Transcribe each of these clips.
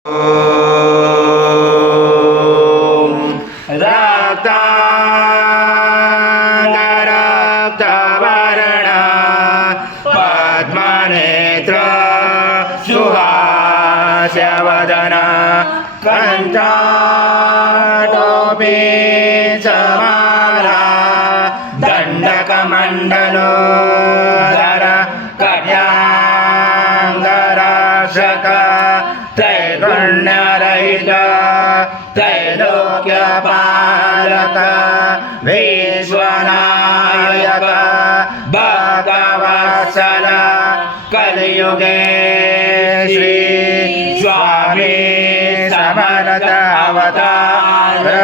रक्तांगरक्तवर्ण पद्मनेत्र सुहास्यवदन कंठाटोपी समाला दंडकमंडलोदर कन्यांगरक्षक त्रैगुण्यरहित त्रैलोक्यपालक विश्वनायक भक्तवत्सल कलियुगे श्री स्वामी समर्थ अवतारक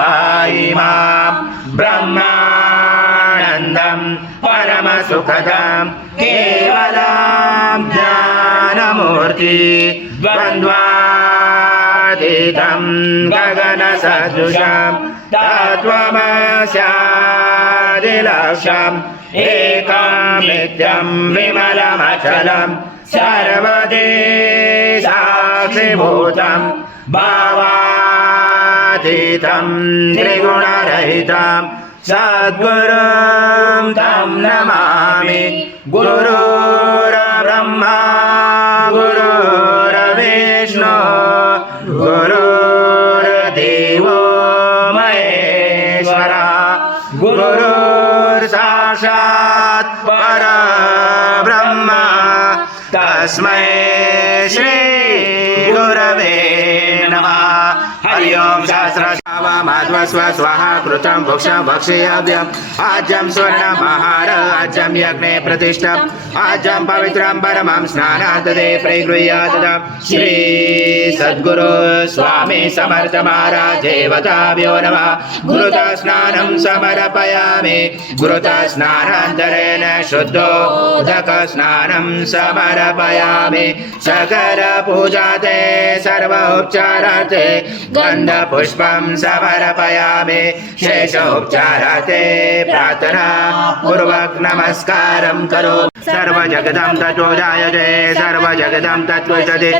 पाहि मां ब्रह्मानन्दं परमसुखदं केवलं ज्ञानमूर्ति द्वन्द्वातीतं गगनसदृशं तत्त्वमस्यादिलक्ष्यम् एकं नित्यं विमलमचलं सर्वदे साक्षिभूतं भावातीतं त्रिगुणरहितं सद्गुरुं तं नमामि गुरुर्ब्रह्मा गुरुर्विष्णु गुरुर्देवो महेश्वरः गुरुर्साक्षात् परब्रह्म तस्मै श्री गुरवे नमः। हरि ओम शास्त्र माध्वस्व स्वाहा कृतं भुक्षं भक्षेयव्यम् आज्यं स्वर्णमहार आज्यं यज्ञे प्रतिष्ठम् आज्यं पवित्रं परमं स्नानाददे प्रगृह्यात् श्री सद्गुरु स्वामी समर्थ महाराज देवताभ्यो नमः। गुरुतः स्नानं समर्पयामि गुरुतः स्नानान्तरेण शुद्धोदक स्नानं समर्पयामि सकल पूजाते सर्वोपचारार्थे गन्धपुष्पं समर्पयामि शेषोपचारार्थे प्रार्थना पूर्वक नमस्कारं करोमि। सर्वजगदं तत्त्वो जायते सर्वजगदं तत्त्वसति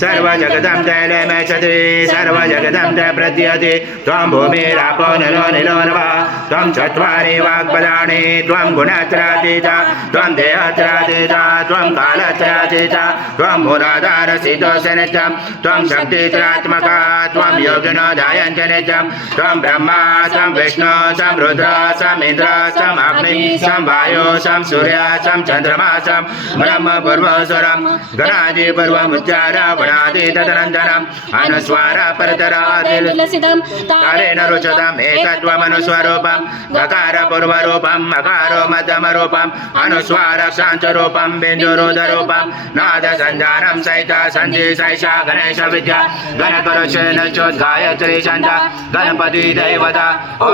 सर्वजगदं त्रैलोक्यमयति सर्वजगदं च प्रतीयते त्वं भूमिरापो नलो निलो नभः त्वं चत्वारि वाक्पदानि त्वं गुणत्रयातीता त्वं देहत्रयातीता त्वं कालत्रयातीता त्वं मूलाधारसितोषनित्यं त्वं शक्तित्रयात्मका त्वं योगिनो ध्यायन्ति नित्यं त्वं ब्रह्मा त्वं विष्णु त्वं रुद्र त्वं इन्द्र त्वं अग्निः त्वं वायुः त्वं सूर्यः त्वं चन्द्रमा त्वं ब्रह्म पूर्वस्वरं गणादि पूर्वमुच्चार गुणादि तदनन्तरम् अनुस्वार परतरादिलसितं तारेण रुचतम् एकत्वमनुस्वरूपं गकार पूर्वरूपं मकारो मध्यमरूपं अनुस्वार शान्तरूपं बिन्दुरुदरूपं नाद सञ्जानं सहित सन्धि सैषा गणेश विद्या गणकरुषेण चोद्गायत्री छन्द गणपति देवता ॐ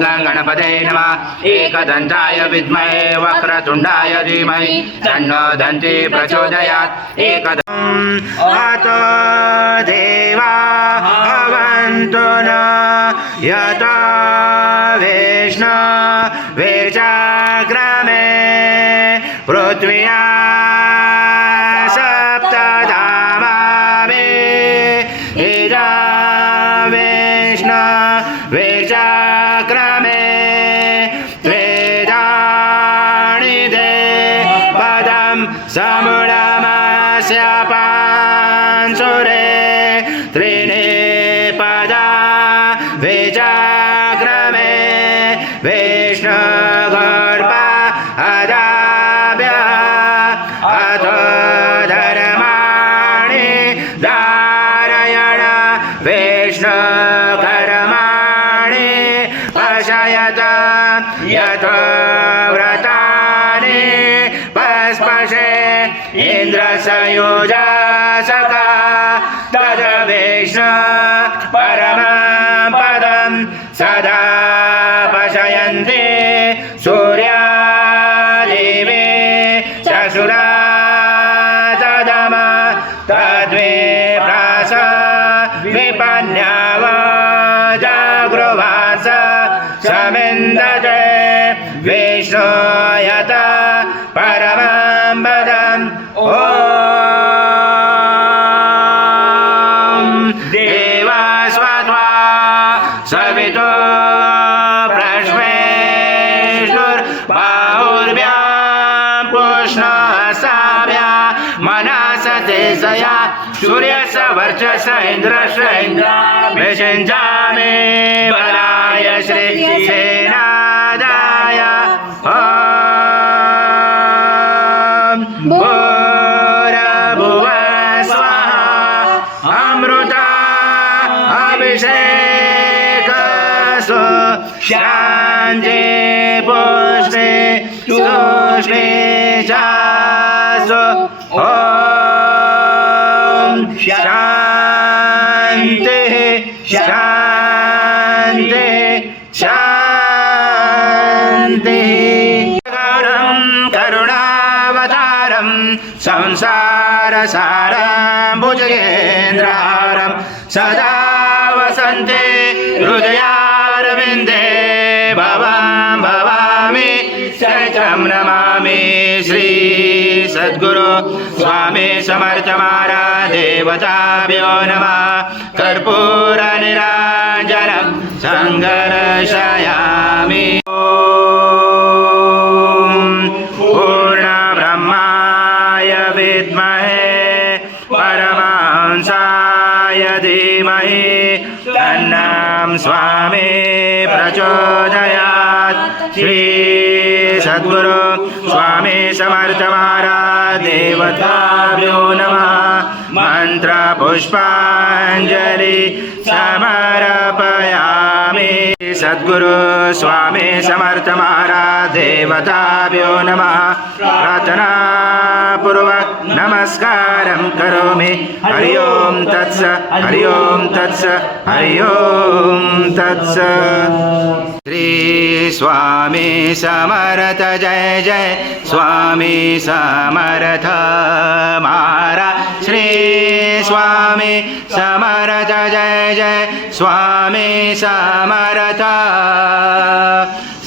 गणपते नमः। एकदन्ताय विद्महे वक्रतुण्डाय धीमहि तन्नो दन्ति प्रचोदयात्। अतो देवा भवन्तु न यथा विष्णु वीर्याग्रमे पृथ्व्या सप्तधामामि इदा विष्णु वीर्याग्रमे त्वेदानि दे पदं समुडमस्य पांसुरे त्रीणि पदा विजाग्रमे विष्णुगर्भ अदाभ्यः अथो धर्माणि धारयण विष्णुकर्माणि पशयत यतो व्रतानि पस्पशे इन्द्रसयोजासका तद विष्णु परमं पदं सदा पशयन्ति सूर्यादेवी चक्षुरा तदम तद्विप्रास विपन्याव जागृभास समिन्दते विष्णु यत परमं पदम् ॐ सूर्यस्य वर्चस्य इन्द्रस्य इन्द्राभिषिञ्चामि बलाय श्रीसेनादाय ॐ भूर्भुवः स्वः अमृता अभिषेकस्तु शान्ति पुष्टि तुष्टि चास्तु ॐ शान्तिः शान्तिः शान्तिः करुणावतारं संसारसारं भुजगेन्द्रहारं सदा वसन्ते हृदयारविन्दे भवां भवामि शरणं नमामि श्री सद्गुरु स्वामी समर्थ महाराज देवताभ्यो नमः कर्पूरनिराजनं सङ्गर्षयामि पूर्णब्रह्माय विद्महे परमहंसाय धीमहि तन्नं स्वामी प्रचोदयात् श्री सद्गुरु स्वामी समर्थ महाराज देवताभ्यो नमः मंत्र पुष्पांजलि समर्पयामि सद्गुरु स्वामी समर्थ महाराज देवताभ्यो नमः प्रार्थना पूर्वक नमस्कारं करोमि हरि ओम तत्स हरि ओम तत्स हरि ओम तत्स श्री स्वामी समर्थ जय जय स्वामी समर्थ महाराज श्री स्वामी समर्थ जय जय स्वामी समर्थ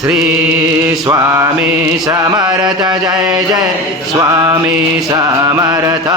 श्री स्वामी समर्थ जय जय स्वामी समर्थ